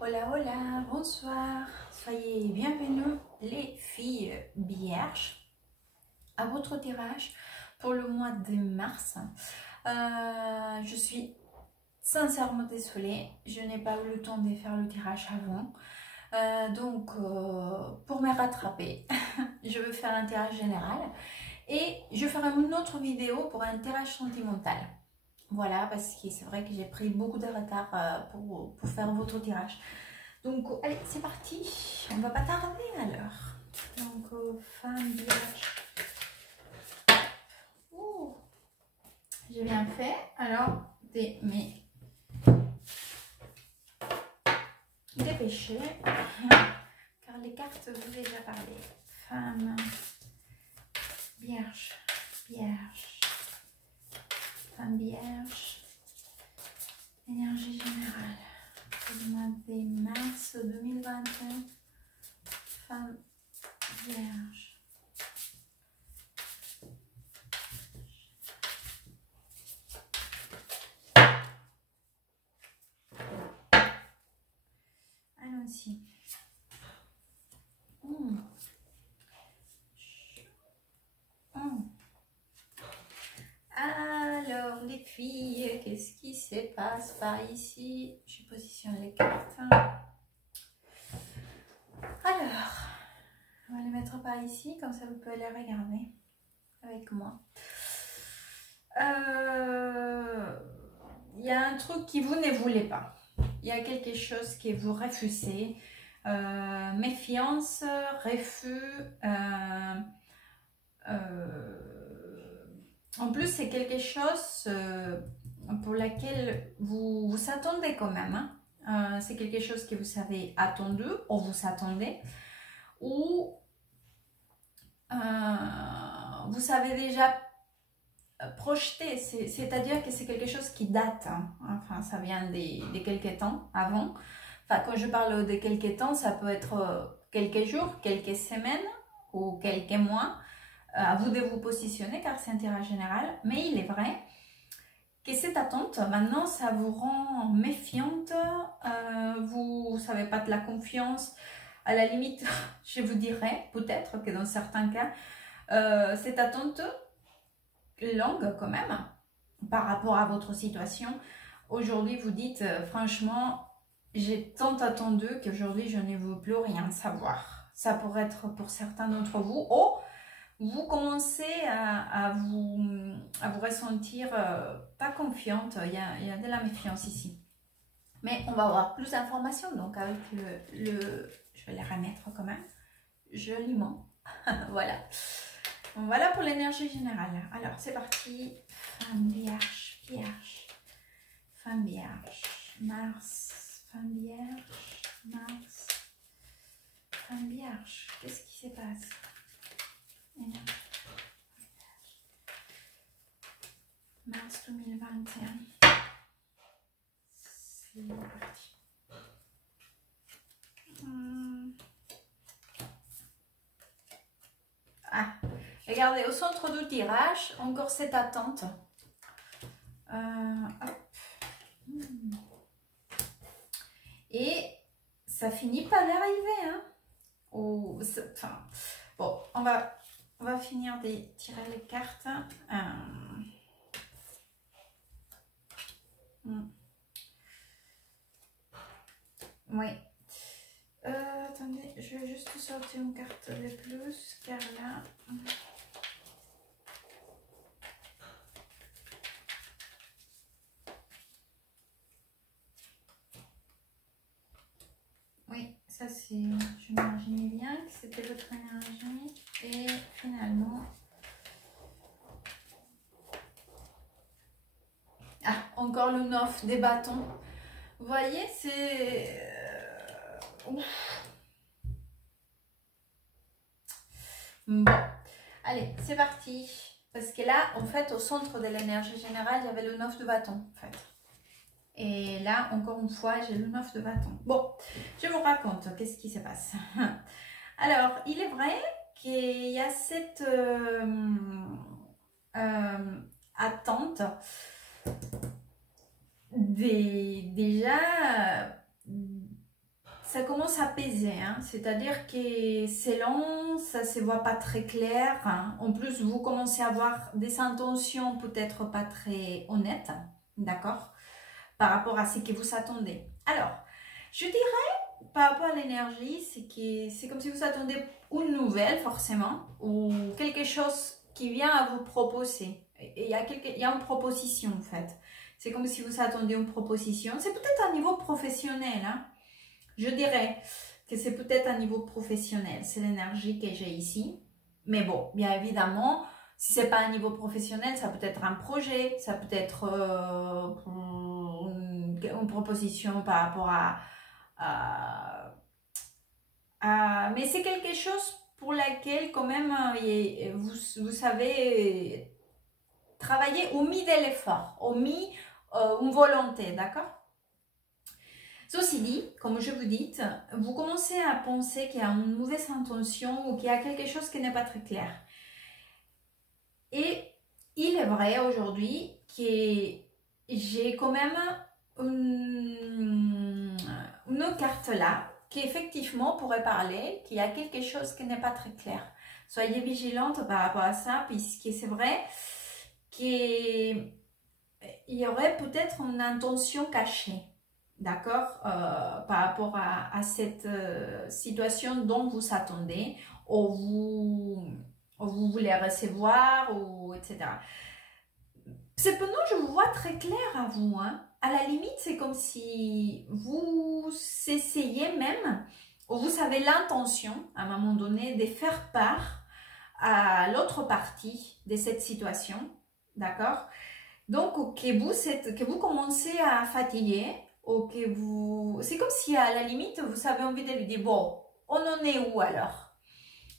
Hola, hola, bonsoir, soyez bienvenus les filles vierges à votre tirage pour le mois de mars. Je suis sincèrement désolée, je n'ai pas eu le temps de faire le tirage avant. Donc pour me rattraper, je vais faire un tirage général et je ferai une autre vidéo pour un tirage sentimental. Voilà, parce que c'est vrai que j'ai pris beaucoup de retard pour faire votre tirage. Donc, allez, c'est parti. On ne va pas tarder alors. Donc, femme vierge. J'ai bien fait. Alors, dépêchez. Car les cartes vous ont déjà parlé. Femme vierge. Vierge. Femme vierge. Énergie générale. Le mois de mars 2021, femme vierge. Allons-y. Alors, les filles, qu'est-ce qui se passe par ici? Je positionne les cartes. Alors, on va les mettre par ici, comme ça vous pouvez les regarder avec moi. Il y a un truc qui vous ne voulez pas. Il y a quelque chose que vous refusez. Méfiance, refus. En plus, c'est quelque chose pour laquelle vous attendez quand même. Hein. C'est quelque chose que vous avez attendu ou vous attendez. Ou vous savez déjà projeté. C'est-à-dire que c'est quelque chose qui date. Hein. Enfin, ça vient de quelques temps avant. Enfin, quand je parle de quelques temps, ça peut être quelques jours, quelques semaines ou quelques mois. À vous de vous positionner car c'est un tirage général, mais il est vrai que cette attente, maintenant, ça vous rend méfiante, vous ne savez pas de la confiance, à la limite, je vous dirais peut-être que dans certains cas, cette attente longue quand même, par rapport à votre situation, aujourd'hui vous dites franchement, j'ai tant attendu qu'aujourd'hui je ne veux plus rien savoir. Ça pourrait être pour certains d'entre vous, vous commencez à vous ressentir pas confiante, il y a de la méfiance ici. Mais on va avoir plus d'informations, donc avec je vais les remettre quand même, joliment. Voilà. Voilà pour l'énergie générale. Alors c'est parti, femme vierge, vierge, femme vierge, Mars, femme vierge, Mars, femme vierge, qu'est-ce qui se passe? Mars 2021. C'est parti. Ah, regardez, au centre du tirage, encore cette attente. Et ça finit pas d'arriver. Hein. Enfin, bon, on va finir de tirer les cartes. Oui. Attendez, je vais juste sortir une carte de plus, car là... Oui, ça c'est... Je m'imaginais bien que c'était votre énergie. Et finalement... Ah, encore le 9 des bâtons. Vous voyez, c'est... Bon, allez, c'est parti. Parce que là, en fait, au centre de l'énergie générale, il y avait le 9 de bâton, en fait. Et là, encore une fois, j'ai le 9 de bâton. Bon, je vous raconte qu'est-ce qui se passe. Alors, il est vrai qu'il y a cette attente déjà ça commence à peser, hein. C'est-à-dire que c'est lent, ça se voit pas très clair, hein. En plus, vous commencez à avoir des intentions peut-être pas très honnêtes, d'accord, par rapport à ce que vous attendez. Alors, je dirais, par rapport à l'énergie, c'est comme si vous attendez une nouvelle, forcément, ou quelque chose qui vient à vous proposer. Et il y a une proposition, en fait. C'est comme si vous attendiez une proposition. C'est peut-être un niveau professionnel, hein. Je dirais que c'est peut-être un niveau professionnel. C'est l'énergie que j'ai ici. Mais bon, bien évidemment, si c'est pas un niveau professionnel, ça peut être un projet, ça peut être une proposition par rapport mais c'est quelque chose pour laquelle quand même vous savez travailler ou mis de l'effort, ou mis une volonté, d'accord? Ceci dit, comme je vous dis, vous commencez à penser qu'il y a une mauvaise intention ou qu'il y a quelque chose qui n'est pas très clair. Et il est vrai aujourd'hui que j'ai quand même une carte là qui effectivement pourrait parler qu'il y a quelque chose qui n'est pas très clair. Soyez vigilante par rapport à ça, puisque c'est vrai qu'il y aurait peut-être une intention cachée. D'accord, par rapport à cette situation dont vous attendez, ou vous voulez recevoir, ou etc. Cependant, je vous vois très clair à vous, hein. À la limite, c'est comme si vous essayez même, ou vous avez l'intention, à un moment donné, de faire part à l'autre partie de cette situation, d'accord? Donc, que vous commencez à fatiguer, c'est comme si à la limite vous avez envie de lui dire bon, on en est où alors?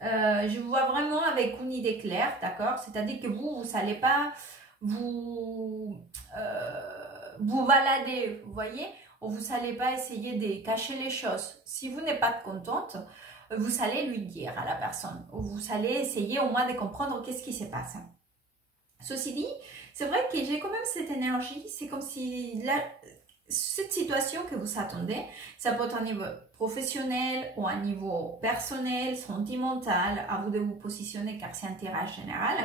Je vous vois vraiment avec une idée claire, d'accord? C'est-à-dire que vous n'allez pas vous balader, vous voyez, ou vous n'allez pas essayer de cacher les choses. Si vous n'êtes pas contente, vous allez lui dire à la personne, ou vous allez essayer au moins de comprendre qu'est-ce qui se passe. Ceci dit, c'est vrai que j'ai quand même cette énergie, c'est comme si cette situation que vous attendez, ça peut être un niveau professionnel ou un niveau personnel, sentimental, à vous de vous positionner car c'est un tirage général.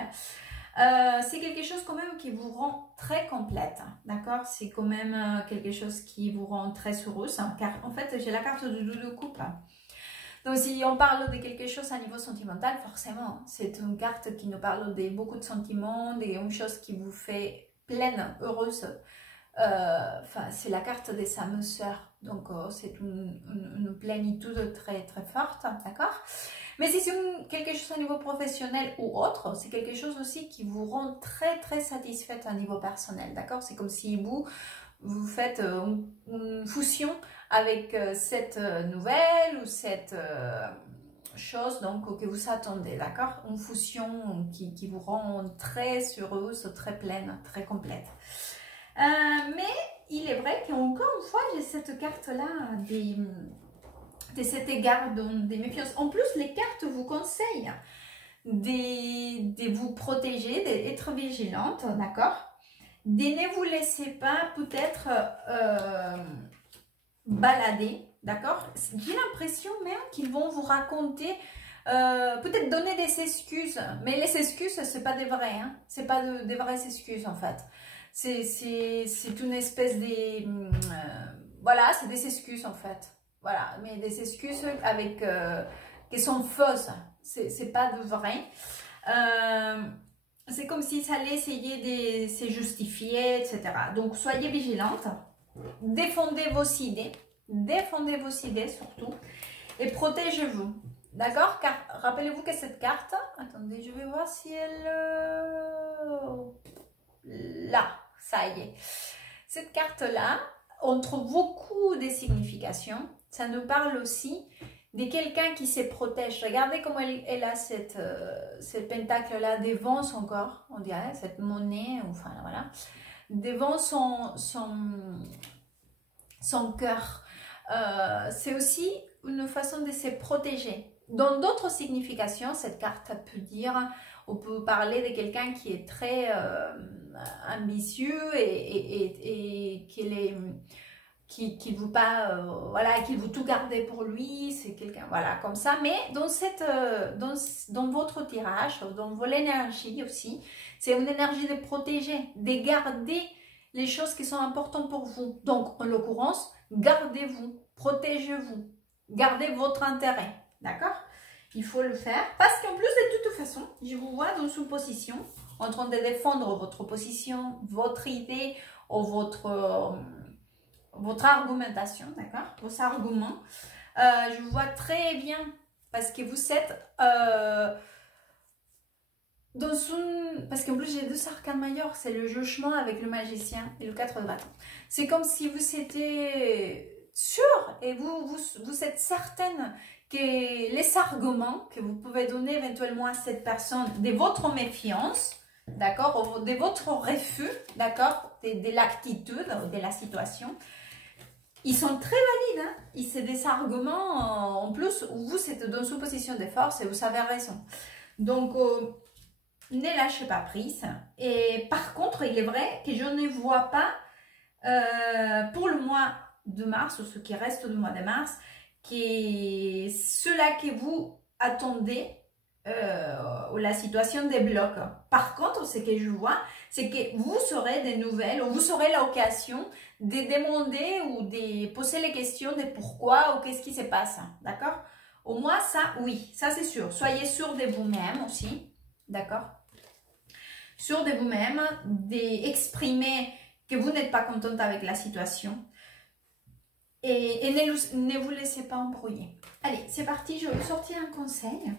C'est quelque chose quand même qui vous rend très complète, d'accord? C'est quand même quelque chose qui vous rend très heureuse, hein, car en fait j'ai la carte de 2 de coupe. Donc si on parle de quelque chose à niveau sentimental, forcément, c'est une carte qui nous parle de beaucoup de sentiments, d'une chose qui vous fait pleine, heureuse. C'est la carte des âmes sœurs, donc c'est une plénitude très très forte, d'accord? Mais si c'est quelque chose à niveau professionnel ou autre, c'est quelque chose aussi qui vous rend très très satisfaite à niveau personnel, d'accord? C'est comme si vous faites une fusion avec cette nouvelle ou cette chose donc, que vous attendez, d'accord? Une fusion qui vous rend très heureuse, très pleine, très complète. Mais il est vrai qu'encore une fois, j'ai cette carte-là de cet égard des méfiances. En plus, les cartes vous conseillent de vous protéger, d'être vigilante, d'accord? De ne vous laissez pas peut-être balader, d'accord? J'ai l'impression même qu'ils vont vous raconter, peut-être donner des excuses, mais les excuses, c'est pas des vraies, hein? C'est pas des vraies excuses en fait. C'est une espèce de... voilà, c'est des excuses en fait. Voilà, mais des excuses avec qui sont fausses. C'est pas de vrai. C'est comme si ça allait essayer de se justifier, etc. Donc, soyez vigilante. Défendez vos idées. Défendez vos idées surtout. Et protégez-vous. D'accord? Car rappelez-vous que cette carte... Attendez, je vais voir si elle... Là, ça y est. Cette carte-là, on trouve beaucoup de significations. Ça nous parle aussi de quelqu'un qui se protège. Regardez comment elle a cette pentacle-là devant son corps, on dirait, cette monnaie, enfin voilà, devant son cœur. C'est aussi une façon de se protéger. Dans d'autres significations, cette carte peut dire, on peut parler de quelqu'un qui est très ambitieux et qu'il est qui veut pas, voilà, qui veut tout garder pour lui, c'est quelqu'un, voilà, comme ça. Mais dans dans votre tirage, dans votre énergie aussi, c'est une énergie de protéger, de garder les choses qui sont importantes pour vous. Donc, en l'occurrence, gardez-vous, protégez-vous, gardez votre intérêt, d'accord? Il faut le faire parce qu'en plus, de toute façon, je vous vois dans une position en train de défendre votre position, votre idée ou votre argumentation, d'accord? Vos arguments. Je vous vois très bien parce que vous êtes dans une... Parce qu'en plus, j'ai 2 arcanes majeurs, c'est le jugement avec le magicien et le 4 de bâton. C'est comme si vous étiez sûr et vous êtes certaine que les arguments que vous pouvez donner éventuellement à cette personne de votre méfiance, d'accord, de votre refus, d'accord, de l'attitude, de la situation, ils sont très valides, hein? C'est des arguments, en plus, où vous êtes dans une position de force et vous avez raison. Donc, ne lâchez pas prise. Et par contre, il est vrai que je ne vois pas, pour le mois de mars, ou ce qui reste du mois de mars, que cela que vous attendez, la situation débloque. Par contre, ce que je vois, c'est que vous aurez des nouvelles, ou vous aurez l'occasion de demander ou de poser les questions de pourquoi ou qu'est-ce qui se passe, d'accord? Au moins, ça, oui, ça c'est sûr. Soyez sûr de vous-même aussi, d'accord? Sûr de vous-même, d'exprimer que vous n'êtes pas contente avec la situation et ne vous laissez pas embrouiller. Allez, c'est parti, je vais vous sortir un conseil.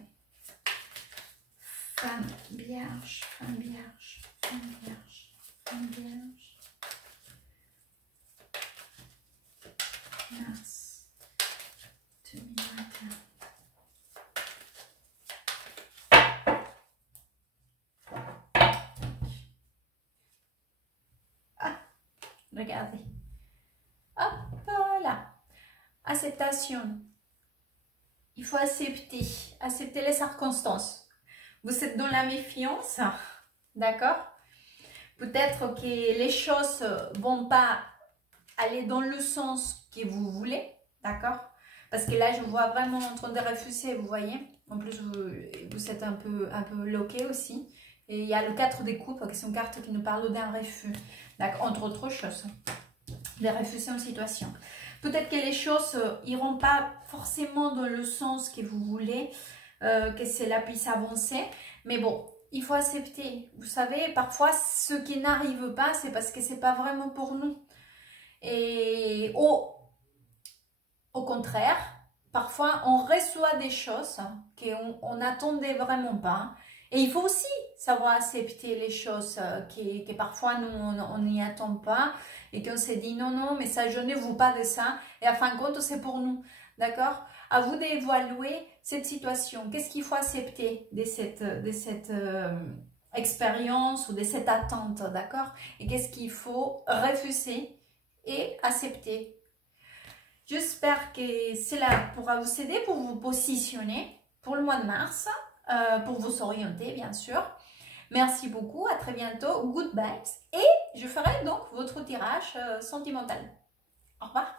Femme vierge, femme vierge, femme vierge, femme vierge. Mars 2021. Ah, regardez. Hop, voilà. Acceptation. Il faut accepter les circonstances. Vous êtes dans la méfiance, d'accord? Peut-être que les choses vont pas aller dans le sens que vous voulez, d'accord? Parce que là, je vous vois vraiment en train de refuser, vous voyez? En plus, vous êtes un peu bloqué aussi. Et il y a le 4 des coupes, qui sont une carte qui nous parle d'un refus, d'accord? Entre autres choses, des refus en situation. Peut-être que les choses iront pas forcément dans le sens que vous voulez, que cela puisse avancer. Mais bon, il faut accepter. Vous savez, parfois, ce qui n'arrive pas, c'est parce que c'est pas vraiment pour nous. Et au contraire, parfois, on reçoit des choses qu'on n'attendait vraiment pas. Et il faut aussi savoir accepter les choses que parfois, nous, on n'y attend pas. Et qu'on s'est dit, non, non, mais ça, je ne veux pas de ça. Et en fin de compte, c'est pour nous. D'accord? À vous d'évaluer cette situation. Qu'est-ce qu'il faut accepter de cette expérience ou de cette attente, d'accord? Et qu'est-ce qu'il faut refuser et accepter? J'espère que cela pourra vous aider pour vous positionner pour le mois de mars, pour vous orienter, bien sûr. Merci beaucoup, à très bientôt, good vibes. Et je ferai donc votre tirage sentimental. Au revoir.